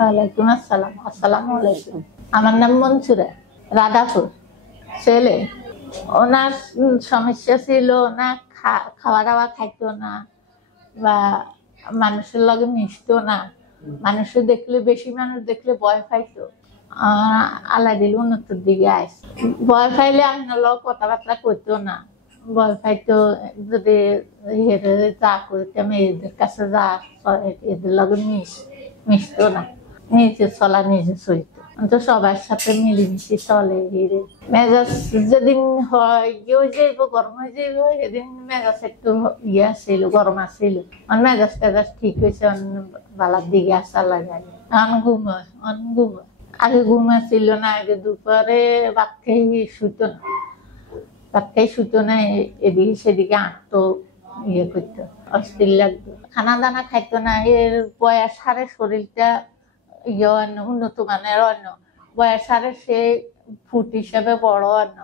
ওয়ালাইকুম আসসালাম। আসসালামু আলাইকুম। আমার নাম মনসুরা, রাধাপুর। ছেলে, ওনার সমস্যা ছিল না, খাওয়া দাওয়া খাইতো না বা মানুষের লগে মিশতো না। মানুষের দেখলে, বেশি মানুষ দেখলে ভয় পাইতো। আল্লাহ দিল উন্নতির দিকে আইস। ভয় পাইলে আপনার লোক কথাবার্তা করতো না, ভয় পাইতো। যদি যা করতাম, এদের কাছে যা, এদের লগে মিশতো না, নিজে চলা নিজে চলতো। তো সবার সাথে মিলেমিশে চলে। মেজাজ যেদিন হয় কেউ যাইব, গরম হয়ে যাইব, সেদিন মেজাজ একটু ছিল, গরম আসছিল। মেজাজ টেজাজ ঠিক হয়েছে, বালার দিকে আসা লাগাই। ঘুম হয়, ঘুম হয়। আগে ঘুম আসছিল না, আগে দুপুরে ভাত খেয়ে শুতো না, ভাত খেয়ে শুতো না, এদিকে সেদিকে আঁকতো, করতো, অস্থির লাগতো। খানা দানা খাইতো না। এর বয়স হারে শরীরটা অন্য, উন্নত মানের অন্য, বয়স হারে সে ফুট হিসেবে বড় অন্য।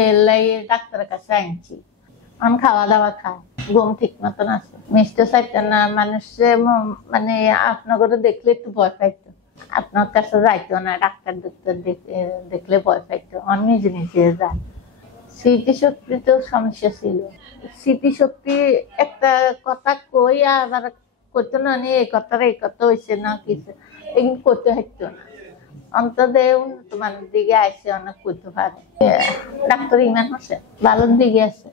এলাই ডাক্তারের কাছে আনছি। খাওয়া দাওয়া খায়, ঘুম ঠিক মতন আছে, মিষ্টি চাইতেন না। মানুষে মানে আপনাকে দেখলে একটু ভয় পাইতো, আপনার কাছে যাইতো না। ডাক্তার দেখলে ভয় পাইতো, নিজে নিজে যায়। স্মৃতিশক্তি তো সমস্যা ছিল। স্মৃতিশক্তি একটা কথা কই আবার করতো না, এই কথাটা এই কথা হয়েছে না কিছু, এগুলো করতে হইতো না। অন্তত উন্নত মানের দিকে আসে, অনেক করতে পারে। ডাক্তার ইমান আছে, ভালোর দিকে আছে।